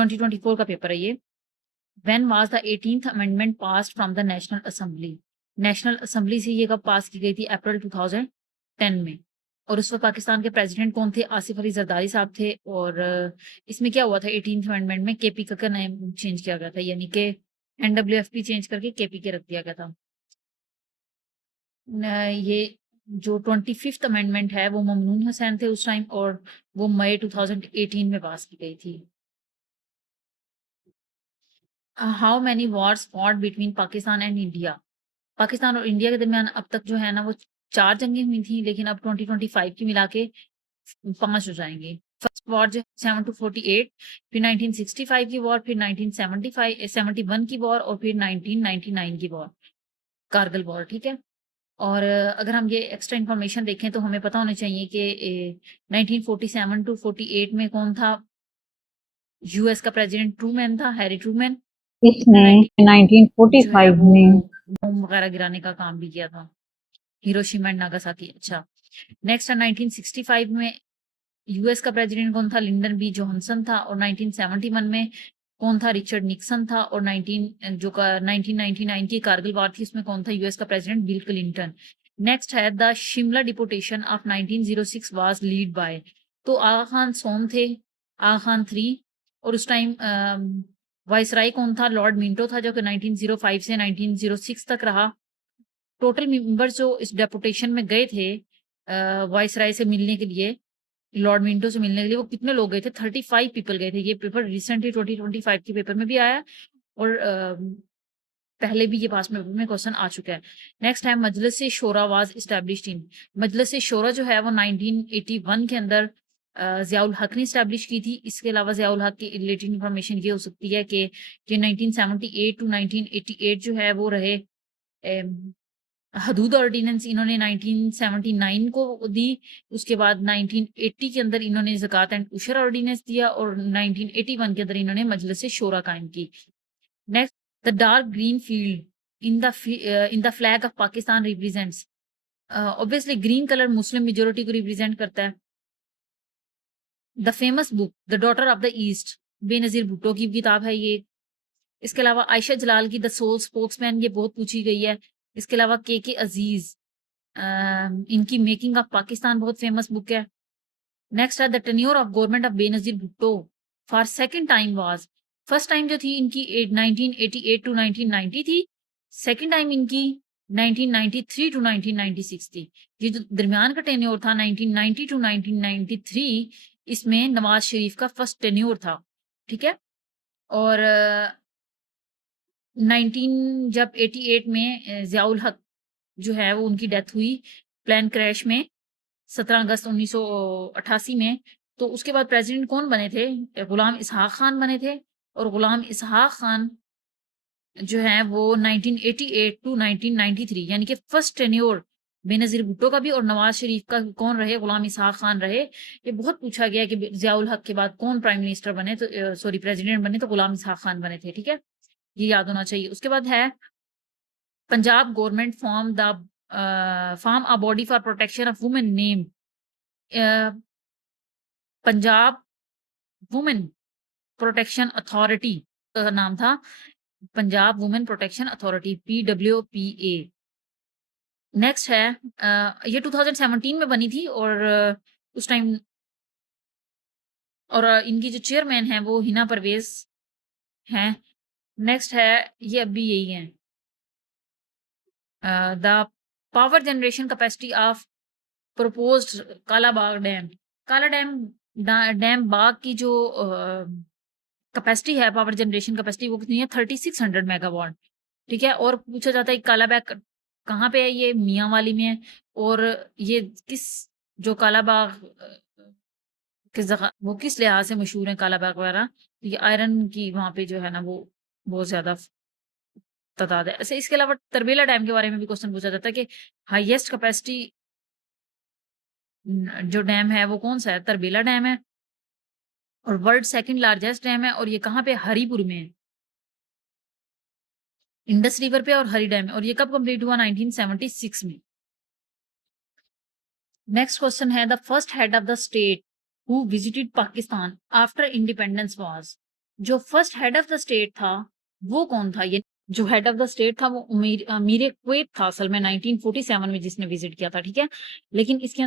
2024 का पेपर है ये। When was the 18th amendment passed from the national assembly? National assembly से ये कब पास की गई थी? अप्रैल 2010 में। और उस वक्त पाकिस्तान के प्रेसिडेंट कौन थे? आसिफ अली जरदारी साहब थे। और इसमें क्या हुआ था 18th अमेंडमेंट में? केपी का नाम चेंज किया गया था, यानी कि एनडब्ल्यूएफपी चेंज करके केपी के रख दिया गया था। ये जो 25th अमेंडमेंट है वो ममनून हुसैन थे उस टाइम, और वो मई 2018 में पास की गई थी। How many Wars fought between Pakistan and India? Pakistan और इंडिया के दरमियान अब तक जो है ना वो 4 जंगें हुई थी, लेकिन अब 2025 की मिला के 5 हो जाएंगे। फर्स्ट वॉर जो 7 to 48, फिर 1965 की वॉर, फिर 1971 की वॉर, और फिर 1999 की वॉर, कारगिल वॉर। ठीक है। और अगर हम ये एक्स्ट्रा इन्फॉर्मेशन देखें तो हमें पता होना चाहिए कि 1947 to 48 में कौन था यूएस का प्रेसिडेंट? ट्रूमैन था, हैरी ट्रूमैन। इसने 1945 में बम वगैरह गिराने का काम भी किया था, हिरोशिमा एंड नागासाकी। अच्छा, नेक्स्ट 1965 में यूएस का प्रेसिडेंट कौन था? लिंडन बी जॉनसन था। और 1971 में कौन था? रिचर्ड निक्सन था। और 1999 की कारगिल वार थी, उसमें कौन था यूएस का प्रेसिडेंट? Bill Clinton. नेक्स्ट है the Shimla deportation of 1906 was lead by? तो आगा खान सोम थे, आगा खान 3। और उस टाइम वाइसराय कौन था? लॉर्ड मिंटो था, जो कि 1905 से 1906 तक रहा। टोटल मेंबर्स जो इस डेपुटेशन में गए थे वाइसराय से मिलने के लिए, लॉर्ड मिंटो से मिलने के लिए, वो कितने लोग गए थे? 35 पीपल गए थे। ये पेपर रिसेंटली 2025 के पेपर में भी आया, और पहले भी ये पास में क्वेश्चन आ चुका है। नेक्स्ट है मजलिस शोरा वाज इस्टेब्लिश्ड इन? मजलिस शोरा जो है वो 1981 के अंदर ज़ियाउल हक ने इस्टेब्लिश की थी। इसके अलावा ज़ियाउल हक की रिलेटेड इन्फॉर्मेशन ये हो सकती है कि 1978 to 1988 जो है वो रहे हदूद ऑर्डिनेंस, इन्होंने 1979 को दी। उसके बाद 1980 के अंदर इन्होंने ज़कात एंड उशर ऑर्डिनेंस दिया, और 1981 के अंदर इन्होंने मजलिस शोरा कायम की। Next, the dark green field in the flag of Pakistan represents? Obviously green colour Muslim majority को रिप्रेजेंट करता है। The famous book the daughter of the east, Benazir Bhutto की किताब है ये। इसके अलावा आयशा जलाल की द सोल स्पोक्समैन, ये बहुत पूछी गई है। इसके अलावा के अजीज, इनकी मेकिंग ऑफ पाकिस्तान बहुत फेमस बुक है। नेक्स्ट है the tenure of government of Benazir Bhutto for second time was? First time जो थी इनकी 1988 to 1990 थी। सेकंड टाइम इनकी 1993 to 1996 थी। ये जो दरमियान का टेन्योर था 1990 to 1993, इसमें नवाज शरीफ का फर्स्ट टेन्योर था। ठीक है। और 19 जब 88 में ज़ियाउल हक जो है वो उनकी डेथ हुई प्लेन क्रैश में 17 अगस्त 1988 में। तो उसके बाद प्रेसिडेंट कौन बने थे? गुलाम इसहाक खान बने थे। और गुलाम इसहाक खान जो है वो 1988 टू 1993, यानी कि फर्स्ट टेन्योर बेनजीर भुट्टो का भी और नवाज शरीफ का कौन रहे? गुलाम इसहाक खान रहे। ये बहुत पूछा गया कि ज़ियाउल हक के बाद कौन प्राइम मिनिस्टर बने, तो सॉरी प्रेसिडेंट बने, तो गुलाम इसहाक खान बने थे। ठीक है, ये याद होना चाहिए। उसके बाद है Punjab government form a body for protection of women name? Punjab women protection authority का नाम था Punjab women protection authority, PWPA। Next है ये 2017 में बनी थी, और उस टाइम, और इनकी जो चेयरमैन है वो हिना परवेज हैं। नेक्स्ट है, ये अब भी यही है, the power generation capacity of proposed Kalabagh dam? काला डैम डैम बाग की जो कैपेसिटी है, पावर जनरेशन कैपेसिटी, वो कितनी है? 3600 मेगावाट। ठीक है। और पूछा जाता है काला बाग कहाँ पे है? ये मियाँ वाली में है। और ये किस, जो काला बाग किस जगह, वो किस लिहाज से मशहूर है काला बाग वगैरह? तो ये आयरन की वहाँ पे जो है ना वो बहुत ज्यादा तादाद है। ऐसे इसके अलावा तरबेला डैम के बारे में भी क्वेश्चन पूछा जाता है कि हाईएस्ट कैपेसिटी जो डैम है वो कौन सा है? तरबेला डैम है। और वर्ल्ड सेकंड लार्जेस्ट डैम है, और ये कहाँ पे? हरिपुर में है, इंडस रिवर पे और हरी डैम में। और ये कब कंप्लीट हुआ? 1976 में। Next question is the first head of the state who visited Pakistan after independence was? जो first head of the state था वो कौन था? ये जो हेड ऑफ द स्टेट था वो अमीर कुवैत था असल में 1947 में जिसने विजिट किया था, ठीक है। लेकिन इसके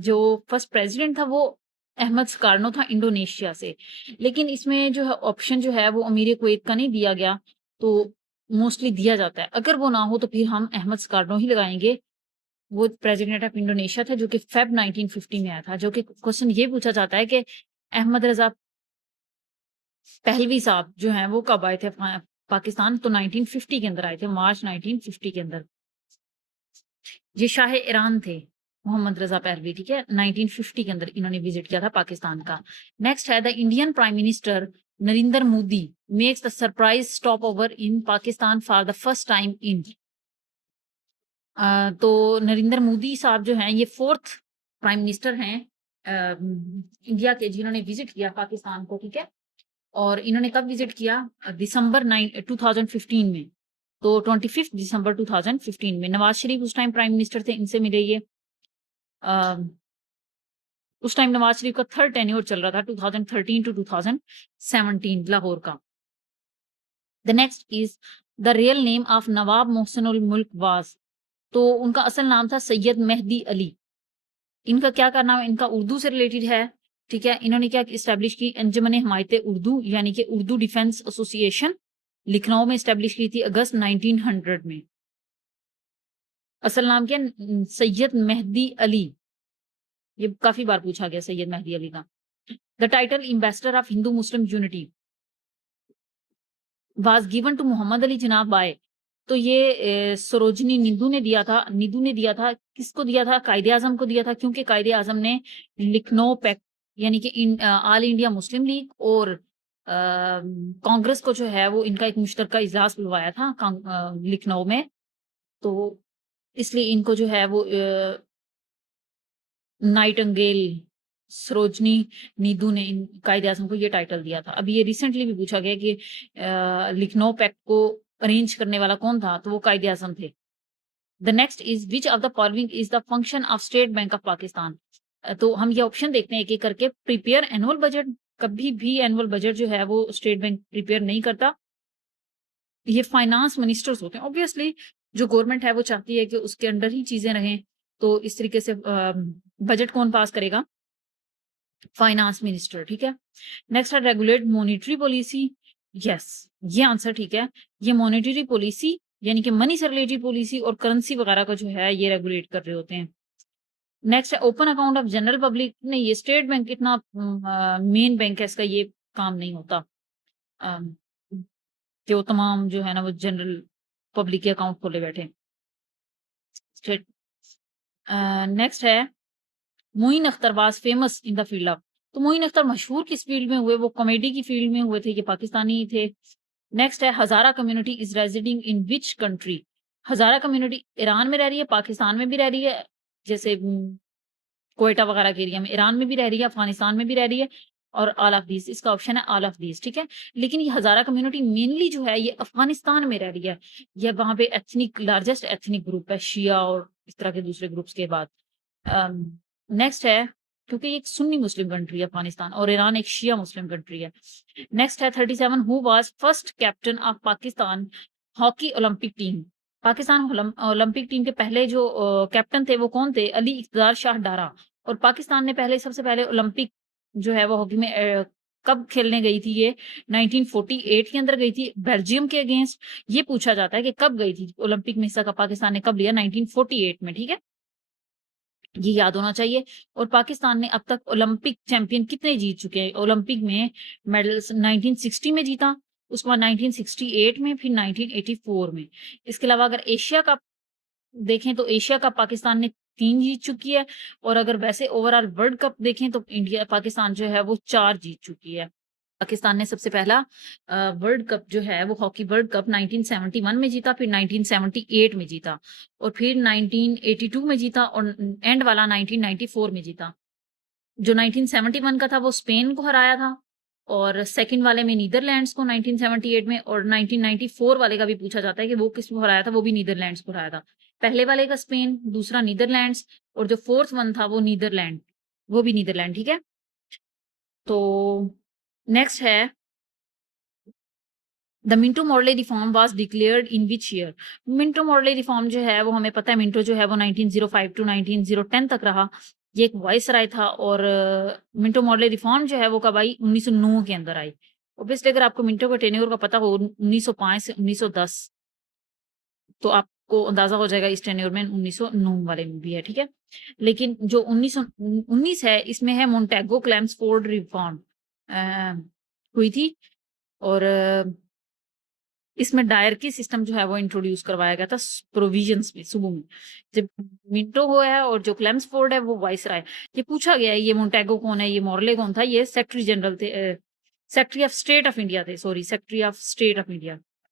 जो फर्स्ट प्रेसिडेंट था वो अहमद सुकार्नो था इंडोनेशिया से। लेकिन इसमें जो है ऑप्शन जो है वो अमीर कुवैत का नहीं दिया गया, तो मोस्टली दिया जाता है अगर वो ना हो तो फिर हम अहमद सुकार्नो ही लगाएंगे। वो प्रेसिडेंट ऑफ इंडोनेशिया था जो कि फेब 1950 में आया था। जो कि क्वेश्चन ये पूछा जाता है कि अहमद रजा पहलवी साहब जो हैं वो कब आए थे पाकिस्तान? तो 1950 के अंदर आए थे, मार्च 1950 के अंदर। ये शाह ईरान थे मोहम्मद रजा पहलवी, ठीक है। 1950 के अंदर इन्होंने विजिट किया था पाकिस्तान का। नेक्स्ट है the Indian prime minister Narendra Modi makes the surprise stop over in Pakistan for the first time in. तो नरेंद्र मोदी साहब जो हैं ये फोर्थ प्राइम मिनिस्टर हैं इंडिया के जिन्होंने विजिट किया पाकिस्तान को, ठीक है। और इन्होंने कब विजिट किया? दिसंबर 2015 में। तो 25 दिसंबर 2015 में। नवाज शरीफ उस टाइम प्राइम मिनिस्टर थे, इनसे मिले ये। उस टाइम नवाज शरीफ का थर्ड टेन्योर चल रहा था 2013 टू 2017 लाहौर का। The next is the real name of Nawab Mohsin ul Mulk was. तो उनका असल नाम था सैयद मेहदी अली। इनका क्या करना है? इनका उर्दू से रिलेटेड है, ठीक है। इन्होंने क्या इस्टेब्लिश की? अंजुमन हमायत उर्दू यानी कि उर्दू डिफेंस एसोसिएशन लखनऊ में इस्टेब्लिश की थी अगस्त 1900 में। असल नाम क्या? सैयद मेहदी अली। ये काफी बार पूछा गया सैयद मेहदी अली का। The title ambassador of Hindu Muslim unity was given to Mohammad Ali Jinnah by. तो ये सरोजनी निधु ने दिया था। निधु ने दिया था, किसको दिया था? कायदे आजम को दिया था, क्योंकि कायदे आजम ने लखनऊ पैक्ट यानी कि ऑल इंडिया मुस्लिम लीग और कांग्रेस को जो है वो इनका एक मुश्तरका इजलास बुलवाया था लखनऊ में। तो इसलिए इनको जो है वो नाइटिंगेल सरोजनी नीदू ने इन कायदे आजम को ये टाइटल दिया था। अभी ये रिसेंटली भी पूछा गया कि लखनऊ पैक्ट को अरेंज करने वाला कौन था? तो वो कायदे आजम थे। The next is which of the following is the function of state bank of Pakistan. तो हम ये ऑप्शन देखते हैं एक एक करके। Prepare annual budget. कभी भी एनुअल बजट जो है वो स्टेट बैंक प्रिपेयर नहीं करता, ये फाइनेंस मिनिस्टर्स होते हैं। ऑब्वियसली जो गवर्नमेंट है वो चाहती है कि उसके अंडर ही चीजें रहें, तो इस तरीके से बजट कौन पास करेगा? फाइनेंस मिनिस्टर, ठीक है। नेक्स्ट है रेगुलेट मॉनेटरी पॉलिसी। यस, ये आंसर ठीक है। ये मॉनेटरी पॉलिसी यानी कि मनी से रिलेटेड पॉलिसी और करेंसी वगैरह का जो है ये रेगुलेट कर रहे होते हैं। नेक्स्ट है open account of general public. नहीं, ये स्टेट बैंक इतना मेन बैंक है, इसका ये काम नहीं होता अम, कि वो तमाम जो है ना वो जनरल पब्लिक के अकाउंट खोले बैठे। स्टेट नेक्स्ट है Moin Akhtar was famous in the field of. तो मोइन अख्तर मशहूर किस फील्ड में हुए? वो कॉमेडी की फील्ड में हुए थे, ये पाकिस्तानी ही थे। नेक्स्ट है Hazara community is residing in which country. Hazara community Iran में रह रही है, पाकिस्तान में भी रह रही है, जैसे कोयटा वगैरह के एरिया में। ईरान में भी रह रही है, अफगानिस्तान में भी रह रही है, और ऑल ऑफ दीज। इसका ऑप्शन है ऑल ऑफ दीज, ठीक है। लेकिन ये हजारा कम्युनिटी मेनली जो है ये अफगानिस्तान में रह रही है। ये वहां पे एथनिक लार्जेस्ट एथनिक ग्रुप है, शिया और इस तरह के दूसरे ग्रुप्स के बाद। नेक्स्ट है, क्योंकि ये एक सुन्नी मुस्लिम कंट्री है अफगानिस्तान, और ईरान एक शिया मुस्लिम कंट्री है। नेक्स्ट है 37 who was first captain of Pakistan hockey Olympic team. Pakistan Olympic team के पहले जो कैप्टन थे वो कौन थे? अली इक़्तिदार शाह डारा। और पाकिस्तान ने पहले सबसे पहले ओलंपिक जो है वो हॉकी में कब खेलने गई थी? ये 1948 के अंदर गई थी बेल्जियम के अगेंस्ट। ये पूछा जाता है कि कब गई थी ओलंपिक में, हिस्सा का पाकिस्तान ने कब लिया? 1948 में, ठीक है। ये याद होना चाहिए। और पाकिस्तान ने अब तक ओलंपिक चैंपियन कितने जीत चुके हैं? ओलंपिक में मेडल्स 1960 में जीता, उसके बाद 1968 में, फिर 1984 में। इसके अलावा अगर एशिया कप देखें तो एशिया कप पाकिस्तान ने 3 जीत चुकी है। और अगर वैसे ओवरऑल वर्ल्ड कप देखें तो इंडिया पाकिस्तान जो है वो 4 जीत चुकी है। पाकिस्तान ने सबसे पहला वर्ल्ड कप जो है वो हॉकी वर्ल्ड कप 1971 में जीता, फिर 1978 में जीता, और फिर 1982 में जीता, और एंड वाला 1994 में जीता। जो 1971 का था वो स्पेन को हराया था, और सेकंड वाले में नीदरलैंड्स को 1978 में, और 1994 वाले का भी पूछा जाता है कि वो किसको हराया था? वो भी नीदरलैंड्स को हराया था। पहले वाले का स्पेन, दूसरा नीदरलैंड्स, और जो फोर्थ वन था वो नीदरलैंड, वो भी नीदरलैंड, ठीक है। तो नेक्स्ट है the Minto Morley reform was declared in which year? Minto Morley reform जो है वो हमें पता है, मिंटो जो है वो 1905 टू 1910 तक रहा। ये एक वॉइस राय था और मिंटो मॉर्ले रिफॉर्म जो है वो कब आई? 1909 के अंदर आई। ऑब्वियसली अगर आपको मिंटो का टेन्योर का पता हो 1905 से 1910, तो आपको अंदाजा हो जाएगा इस टेन्योर में 1909 वाले में भी है, ठीक है। लेकिन जो 1919 है इसमें है मोंटेगो क्लेम्सफोर्ड रिफॉर्म हुई थी और इसमें डायरकी सिस्टम जो है वो इंट्रोड्यूस करवाया गया था प्रोविजंस में सुबह में। जब मिंटो हुआ है और जो क्लेम्सफोर्ड है वो वाइसराय। ये पूछा गया है ये मोंटेगो कौन है, ये मॉर्ले कौन था? ये सेक्रेटरी जनरल थे, secretary of state of India थे, sorry secretary of state of India.